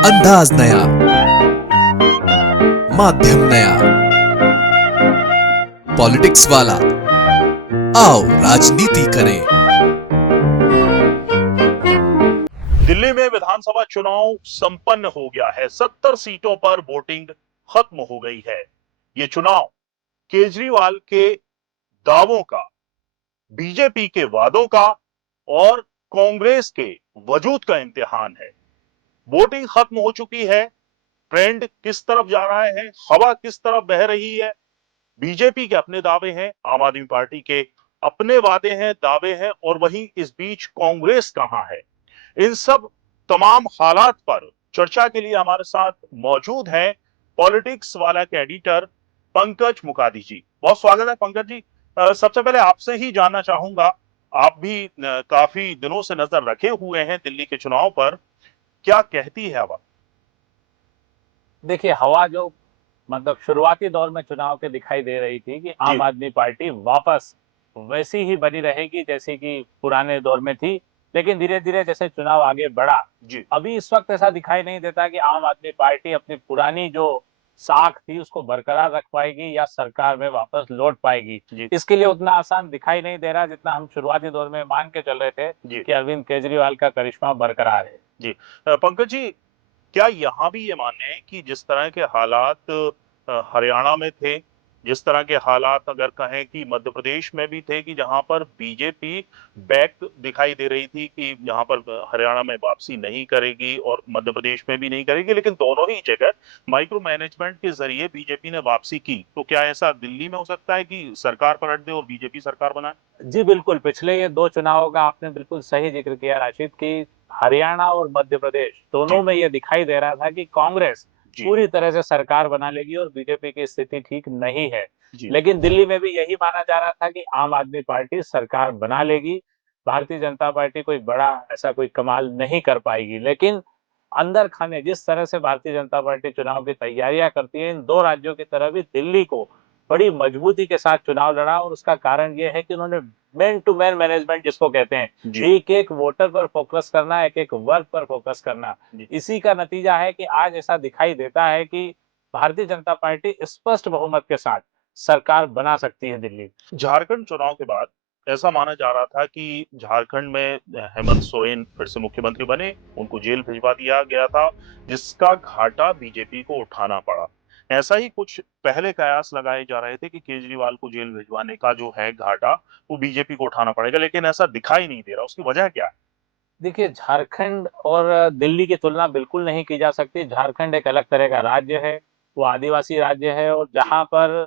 अंदाज नया, माध्यम नया, पॉलिटिक्स वाला, आओ राजनीति करें। दिल्ली में विधानसभा चुनाव संपन्न हो गया है। 70 सीटों पर वोटिंग खत्म हो गई है। ये चुनाव केजरीवाल के दावों का, बीजेपी के वादों का और कांग्रेस के वजूद का इम्तिहान है। वोटिंग खत्म हो चुकी है। ट्रेंड किस तरफ जा रहा है, हवा किस तरफ बह रही है। बीजेपी के अपने दावे हैं, आम आदमी पार्टी के अपने वादे हैं, दावे हैं, और वहीं इस बीच कांग्रेस कहां है। इन सब तमाम हालात पर चर्चा के लिए हमारे साथ मौजूद हैं पॉलिटिक्स वाला के एडिटर पंकज मुकादी जी। बहुत स्वागत है पंकज जी। सबसे पहले आपसे ही जानना चाहूंगा, आप भी काफी दिनों से नजर रखे हुए हैं दिल्ली के चुनाव पर, क्या कहती है हवा? देखिए, हवा जो मतलब शुरुआती दौर में चुनाव के दिखाई दे रही थी कि जी आम आदमी पार्टी वापस वैसी ही बनी रहेगी जैसी कि पुराने दौर में थी। लेकिन धीरे धीरे जैसे चुनाव आगे बढ़ा, जी अभी इस वक्त ऐसा दिखाई नहीं देता कि आम आदमी पार्टी अपनी पुरानी जो साख थी उसको बरकरार रख पाएगी या सरकार में वापस लौट पाएगी। जी इसके लिए उतना आसान दिखाई नहीं दे रहा जितना हम शुरुआती दौर में मान के चल रहे थे जी कि अरविंद केजरीवाल का करिश्मा बरकरार है। जी पंकज जी, क्या यहाँ भी ये माने हैं कि जिस तरह के हालात हरियाणा में थे, जिस तरह के हालात अगर कहें कि मध्य प्रदेश में भी थे, कि जहां पर बीजेपी बैक दिखाई दे रही थी कि यहाँ पर हरियाणा में वापसी नहीं करेगी और मध्य प्रदेश में भी नहीं करेगी, लेकिन दोनों ही जगह माइक्रो मैनेजमेंट के जरिए बीजेपी ने वापसी की, तो क्या ऐसा दिल्ली में हो सकता है कि सरकार पलट दे और बीजेपी सरकार बनाए? जी बिल्कुल, पिछले ये 2 चुनावों का आपने बिल्कुल सही ज़िक्र किया राशिद कि हरियाणा और मध्य प्रदेश जी दोनों में ये दिखाई दे रहा था कि कांग्रेस जी पूरी तरह से सरकार बना लेगी और बीजेपी की स्थिति ठीक नहीं है। जी लेकिन दिल्ली में भी यही माना जा रहा था कि आम आदमी पार्टी सरकार बना लेगी, भारतीय जनता पार्टी कोई बड़ा ऐसा कोई कमाल नहीं कर पाएगी। लेकिन अंदर खाने जिस तरह से भारतीय जनता पार्टी चुनाव की तैयारियाँ करती है, इन 2 राज्यों की तरह भी दिल्ली को बड़ी मजबूती के साथ चुनाव लड़ा और उसका कारण ये है कि उन्होंने मैन टू मैन मैनेजमेंट जिसको कहते हैं, जी एक-एक वोटर पर फोकस करना, एक-एक वर्ग पर फोकस करना। जी इसी का नतीजा है कि आज ऐसा दिखाई देता है कि भारतीय जनता पार्टी स्पष्ट बहुमत के साथ सरकार बना सकती है दिल्ली में। झारखंड चुनाव के बाद ऐसा माना जा रहा था कि झारखंड में हेमंत सोरेन फिर से मुख्यमंत्री बने, उनको जेल भिजवा दिया गया था, जिसका घाटा बीजेपी को उठाना पड़ा। ऐसा ही कुछ पहले कयास लगाए जा रहे थे कि केजरीवाल को जेल भिजवाने का जो है घाटा, वो बीजेपी को उठाना पड़ेगा, लेकिन ऐसा दिखाई नहीं दे रहा। उसकी वजह क्या है? देखिए, झारखंड और दिल्ली की तुलना बिल्कुल नहीं की जा सकती। झारखंड एक अलग तरह का राज्य है, वो आदिवासी राज्य है और जी जहाँ पर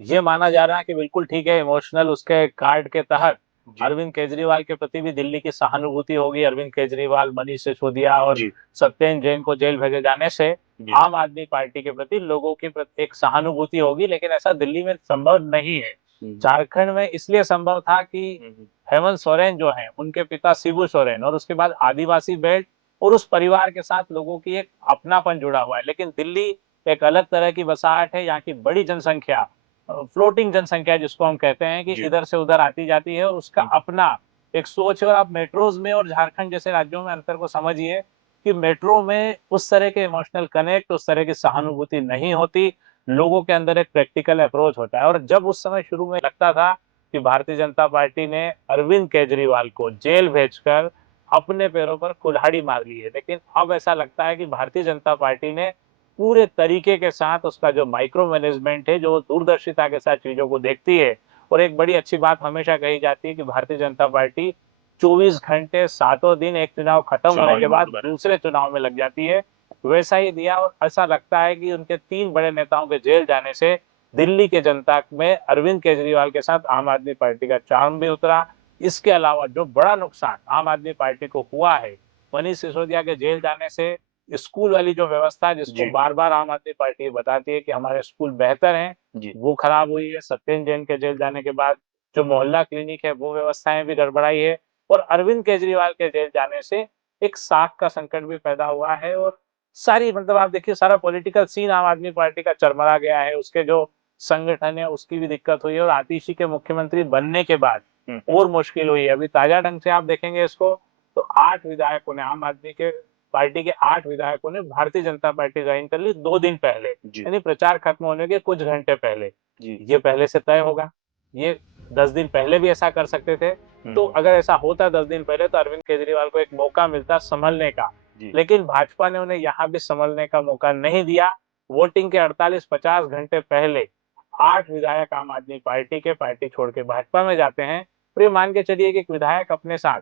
ये माना जा रहा है कि बिल्कुल ठीक है, इमोशनल उसके कार्ड के तहत जी अरविंद केजरीवाल के प्रति भी दिल्ली की सहानुभूति होगी। अरविंद केजरीवाल, मनीष सिसोदिया और जी सत्येंद्र जैन को जेल भेजे जाने से जी आम आदमी पार्टी के प्रति लोगों की प्रति एक सहानुभूति होगी, लेकिन ऐसा दिल्ली में संभव नहीं है। हम्म, झारखंड में इसलिए संभव था कि हम्म, हेमंत सोरेन जो हैं, उनके पिता शिबू सोरेन और उसके बाद आदिवासी बेल्ट और उस परिवार के साथ लोगों की एक अपनापन जुड़ा हुआ है। लेकिन दिल्ली एक अलग तरह की बसाहट है, यहाँ की बड़ी जनसंख्या फ्लोटिंग जनसंख्या जिसको हम कहते हैं कि जी इधर से उधर आती जाती है और उसका हम्म, अपना एक सोच है। और आप मेट्रोज में और झारखंड जैसे राज्यों में अंतर को समझिए कि मेट्रो में उस तरह के इमोशनल कनेक्ट, उस तरह की सहानुभूति नहीं होती। लोगों के अंदर एक प्रैक्टिकल अप्रोच होता है और जब उस समय शुरू में लगता था कि भारतीय जनता पार्टी ने अरविंद केजरीवाल को जेल भेजकर अपने पैरों पर कुल्हाड़ी मार ली है, लेकिन अब ऐसा लगता है कि भारतीय जनता पार्टी ने पूरे तरीके के साथ उसका जो माइक्रो मैनेजमेंट है, जो दूरदर्शिता के साथ चीज़ों को देखती है। और एक बड़ी अच्छी बात हमेशा कही जाती है कि भारतीय जनता पार्टी 24 घंटे, सातों दिन एक चुनाव खत्म होने चुनावी के मोड बाद में। दूसरे चुनाव में लग जाती है। वैसा ही दिया और ऐसा लगता है कि उनके 3 बड़े नेताओं के जेल जाने से दिल्ली के जनता में अरविंद केजरीवाल के साथ आम आदमी पार्टी का चार्म भी उतरा। इसके अलावा जो बड़ा नुकसान आम आदमी पार्टी को हुआ है, मनीष सिसोदिया के जेल जाने से स्कूल वाली जो व्यवस्था है जिसको जी बार-बार आम आदमी पार्टी बताती है कि हमारे स्कूल बेहतर हैं, जी वो खराब हुई है। सत्येंद्र जैन के जेल जाने के बाद जो मोहल्ला क्लिनिक है वो व्यवस्थाएँ भी गड़बड़ाई है और अरविंद केजरीवाल के जेल जाने से एक साख का संकट भी पैदा हुआ है और सारी मतलब आप देखिए सारा पॉलिटिकल सीन आम आदमी पार्टी का चरमरा गया है। उसके जो संगठन है उसकी भी दिक्कत हुई है और आतिशी के मुख्यमंत्री बनने के बाद हम्म, और मुश्किल हुई है। अभी ताजा ढंग से आप देखेंगे इसको तो 8 विधायकों ने आम आदमी के पार्टी के 8 विधायकों ने भारतीय जनता पार्टी ज्वाइन कर ली 2 दिन पहले, यानी प्रचार खत्म होने के कुछ घंटे पहले। ये पहले से तय होगा, ये 10 दिन पहले भी ऐसा कर सकते थे। तो अगर ऐसा होता 10 दिन पहले तो अरविंद केजरीवाल को एक मौका मिलता संभलने का, लेकिन भाजपा ने उन्हें यहाँ भी संभलने का मौका नहीं दिया। वोटिंग के 48-50 घंटे पहले 8 विधायक आम आदमी पार्टी के पार्टी छोड़ के भाजपा में जाते हैं। और ये मान के चलिए कि एक विधायक अपने साथ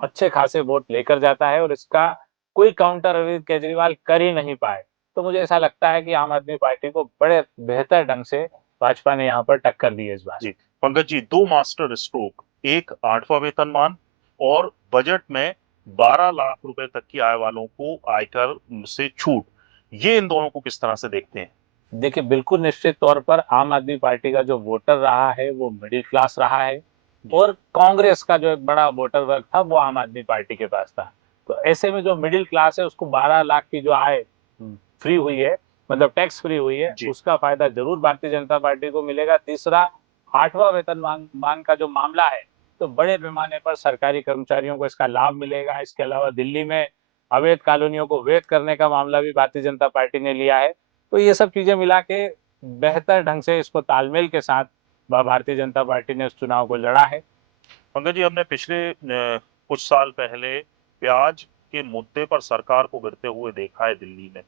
अच्छे खासे वोट लेकर जाता है और इसका कोई काउंटर अरविंद केजरीवाल कर ही नहीं पाए। तो मुझे ऐसा लगता है कि आम आदमी पार्टी को बड़े बेहतर ढंग से भाजपा ने यहाँ पर टक्कर दी है इस बार। जी पंकज जी, 2 मास्टर स्ट्रोक, एक 8वां वेतनमान और बजट में 12 लाख रुपए तक की आय वालों को आयकर से छूट, ये इन दोनों को किस तरह से देखते हैं? देखिए, बिल्कुल निश्चित तौर पर आम आदमी पार्टी का जो वोटर रहा है वो मिडिल क्लास रहा है और कांग्रेस का जो एक बड़ा वोटर वर्ग था वो आम आदमी पार्टी के पास था। तो ऐसे में जो मिडिल क्लास है उसको 12 लाख की जो आय फ्री हुई है, मतलब टैक्स फ्री हुई है, उसका फायदा जरूर भारतीय जनता पार्टी को मिलेगा। तीसरा, 8वां वेतनमान का जो मामला है, तो बड़े पैमाने पर सरकारी कर्मचारियों को इसका लाभ मिलेगा। इसके अलावा दिल्ली में अवैध कॉलोनियों को वैध करने का मामला भी भारतीय जनता पार्टी ने लिया है। तो ये सब चीजें मिला के बेहतर ढंग से इसको तालमेल के साथ भारतीय जनता पार्टी ने उस चुनाव को लड़ा है। पंकज जी, हमने पिछले कुछ साल पहले प्याज के मुद्दे पर सरकार को गिरते हुए देखा है दिल्ली में।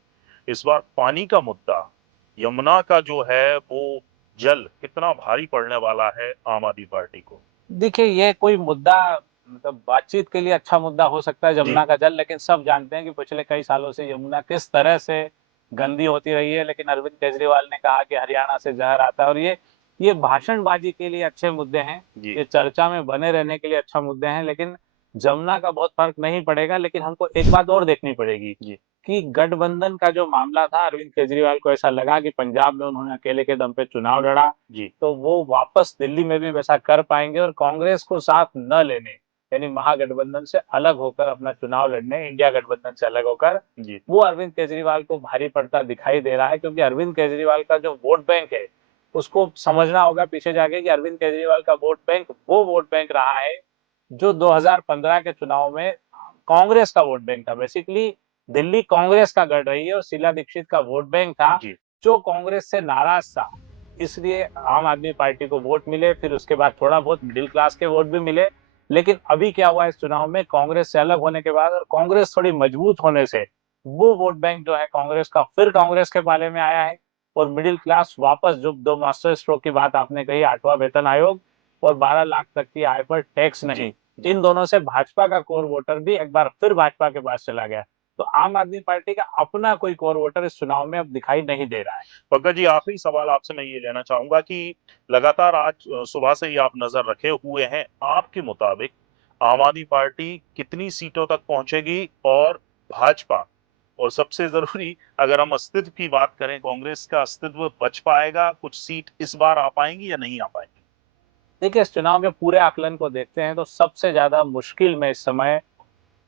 इस बार पानी का मुद्दा, यमुना का जो है वो जल कितना भारी पड़ने वाला है आम आदमी पार्टी को? देखिए, ये कोई मुद्दा मतलब बातचीत के लिए अच्छा मुद्दा हो सकता है यमुना का जल, लेकिन सब जानते हैं कि पिछले कई सालों से यमुना किस तरह से गंदी होती रही है। लेकिन अरविंद केजरीवाल ने कहा कि हरियाणा से जहर आता है और ये भाषणबाजी के लिए अच्छे मुद्दे हैं, ये चर्चा में बने रहने के लिए अच्छा मुद्दे हैं, लेकिन जमुना का बहुत फर्क नहीं पड़ेगा। लेकिन हमको एक बात और देखनी पड़ेगी कि गठबंधन का जो मामला था, अरविंद केजरीवाल को ऐसा लगा कि पंजाब में उन्होंने अकेले के दम पे चुनाव लड़ा, तो वो वापस दिल्ली में भी वैसा कर पाएंगे और कांग्रेस को साथ न लेने, यानी महागठबंधन से अलग होकर अपना चुनाव लड़ने, इंडिया गठबंधन से अलग होकर, वो अरविंद केजरीवाल को भारी पड़ता दिखाई दे रहा है। क्योंकि अरविंद केजरीवाल का जो वोट बैंक है उसको समझना होगा पीछे जाके कि अरविंद केजरीवाल का वोट बैंक वो वोट बैंक रहा है जो 2015 के चुनाव में कांग्रेस का वोट बैंक था। बेसिकली दिल्ली कांग्रेस का गढ़ रही है और शीला दीक्षित का वोट बैंक था जो कांग्रेस से नाराज था। इसलिए आम आदमी पार्टी को वोट मिले, फिर उसके बाद थोड़ा बहुत मिडिल क्लास के वोट भी मिले। लेकिन अभी क्या हुआ इस चुनाव में, कांग्रेस से अलग होने के बाद और कांग्रेस थोड़ी मजबूत होने से वो वोट बैंक जो है कांग्रेस का फिर कांग्रेस के पाले में आया है और मिडिल क्लास वापस, जो 2 मास्टर स्ट्रोक की बात आपने कही, 8वां वेतन आयोग और 12 लाख तक की आय पर टैक्स नहीं, इन दोनों से भाजपा का कोर वोटर भी एक बार फिर भाजपा के पास चला गया। तो आम आदमी पार्टी का अपना कोई कोर वोटर इस चुनाव में अब दिखाई नहीं दे रहा है। पंकज जी, आखिरी सवाल आपसे मैं ये लेना चाहूंगा कि लगातार आज सुबह से ही आप नजर रखे हुए हैं, आपके मुताबिक आम आदमी पार्टी कितनी सीटों तक पहुंचेगी और भाजपा, और सबसे जरूरी अगर हम अस्तित्व की बात करें, कांग्रेस का अस्तित्व बच पाएगा, कुछ सीट इस बार आ पाएंगी या नहीं आ पाएंगी? देखिए, इस चुनाव के पूरे आकलन को देखते हैं तो सबसे ज्यादा मुश्किल में इस समय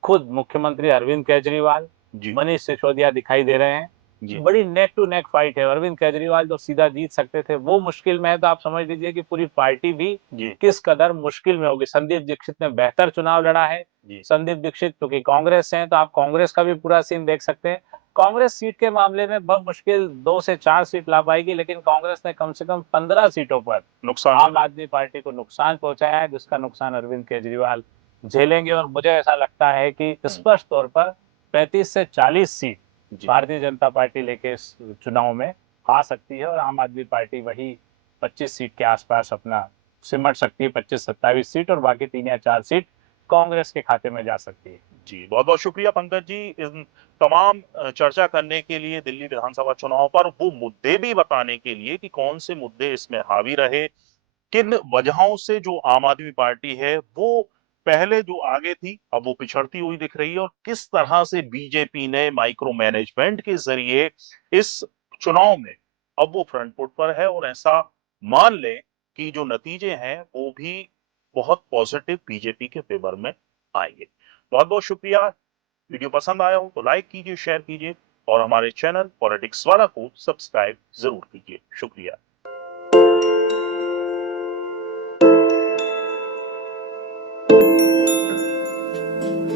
खुद मुख्यमंत्री अरविंद केजरीवाल, मनीष सिसोदिया दिखाई दे रहे हैं। बड़ी नेक टू नेक फाइट है। अरविंद केजरीवाल जो सीधा जीत सकते थे वो मुश्किल में है, तो आप समझ लीजिए कि पूरी पार्टी भी किस कदर मुश्किल में होगी। संदीप दीक्षित ने बेहतर चुनाव लड़ा है। संदीप दीक्षित क्योंकि कांग्रेस से हैं, तो आप कांग्रेस का भी पूरा सीन देख सकते हैं। कांग्रेस सीट के मामले में बहुत मुश्किल 2 से 4 सीट ला पाएगी, लेकिन कांग्रेस ने कम से कम 15 सीटों पर आम आदमी पार्टी को नुकसान पहुंचाया है, जिसका नुकसान अरविंद केजरीवाल झेलेंगे। और मुझे ऐसा लगता है कि स्पष्ट तौर पर 35 से 40 सीट भारतीय जनता पार्टी लेके इस चुनाव में आ सकती है और आम आदमी पार्टी वही 25 सीट के आसपास अपना सिमट सकती है, 25-27 सीट, और बाकी 3 या 4 सीट कांग्रेस के खाते में जा सकती है। जी, बहुत बहुत शुक्रिया पंकज जी, इन तमाम चर्चा करने के लिए, दिल्ली विधानसभा चुनाव पर वो मुद्दे भी बताने के लिए कि कौन से मुद्दे इसमें हावी रहे, किन वजहों से जो आम आदमी पार्टी है वो पहले जो आगे थी अब वो पिछड़ती हुई दिख रही है, और किस तरह से बीजेपी ने माइक्रो मैनेजमेंट के जरिए इस चुनाव में अब वो फ्रंट फुट पर है, और ऐसा मान ले कि जो नतीजे हैं वो भी बहुत पॉजिटिव बीजेपी के फेवर में आएंगे। बहुत बहुत शुक्रिया। वीडियो पसंद आया हो तो लाइक कीजिए, शेयर कीजिए और हमारे चैनल पॉलिटिक्स वाला को सब्सक्राइब जरूर कीजिए। शुक्रिया।